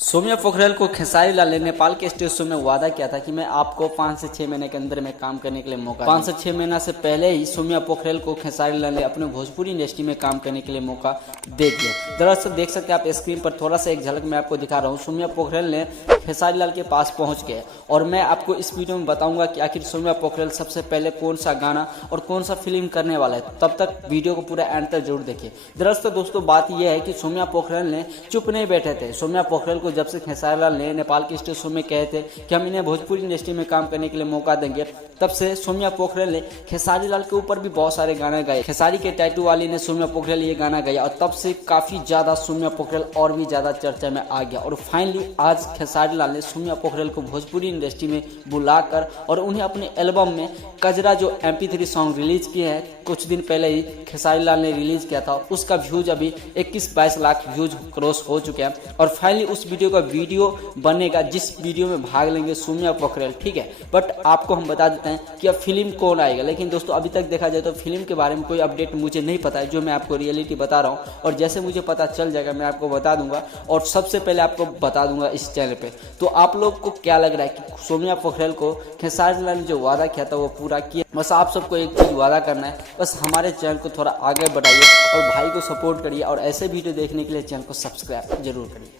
सौम्या पोखरेल को खेसारी लाल ने नेपाल के स्टेज शो में वादा किया था कि मैं आपको 5 से 6 महीने के अंदर में काम करने के लिए मौका 5 से 6 महीना से पहले ही सौम्या पोखरेल को खेसारी लाल ने अपने भोजपुरी इंडस्ट्री में काम करने के लिए मौका दे दिया। दरअसल देख सकते हैं आप स्क्रीन पर थोड़ा सा एक झलक मैं आपको दिखा रहा हूँ। सौम्या पोखरेल ने खेसारी लाल के पास पहुंच गए और मैं आपको इस वीडियो में बताऊंगा कि आखिर सौम्या पोखरेल सबसे पहले कौन सा गाना और कौन सा फिल्म करने वाला है। तब तक वीडियो को पूरा एंड तक जरूर देखिए। दरअसल दोस्तों बात यह है कि सौम्या पोखरेल ने चुप नहीं बैठे थे। सौम्या पोखरेल को जब से खेसारी लाल ने नेपाल के स्टेज शो में कहे थे कि हम इन्हें भोजपुरी इंडस्ट्री में काम करने के लिए मौका देंगे, तब से सौम्या पोखरेल ने खेसारी लाल के ऊपर भी बहुत सारे गाने गाए। खेसारी के टैटू वाली ने सौम्या पोखरेल ये गाना गाया और तब से काफी ज्यादा सौम्या पोखरेल और भी ज्यादा चर्चा में आ गया। और फाइनली आज खेसारी लाल ने सौम्या पोखरेल को भोजपुरी इंडस्ट्री में बुलाकर और उन्हें अपने एल्बम में कजरा जो MP3 सॉन्ग रिलीज किए हैं, कुछ दिन पहले ही खेसारी लाल ने रिलीज किया था, उसका व्यूज अभी 21-22 लाख व्यूज क्रॉस हो चुके हैं। और फाइनली उस वीडियो का वीडियो बनेगा जिस वीडियो में भाग लेंगे सौम्या पोखरेल, ठीक है। बट आपको हम बता देते हैं कि अब फिल्म कौन आएगा। लेकिन दोस्तों अभी तक देखा जाए तो फिल्म के बारे में कोई अपडेट मुझे नहीं पता है, जो मैं आपको रियलिटी बता रहा हूँ। और जैसे मुझे पता चल जाएगा मैं आपको बता दूंगा और सबसे पहले आपको बता दूंगा इस चैनल पे। तो आप लोग को क्या लग रहा है कि सौम्या पोखरेल को खेसारी लाल ने जो वादा किया था वो पूरा किया? बस आप सबको एक चीज वादा करना है, बस हमारे चैनल को थोड़ा आगे बढ़ाइए और भाई को सपोर्ट करिए और ऐसे वीडियो देखने के लिए चैनल को सब्सक्राइब जरूर करिए।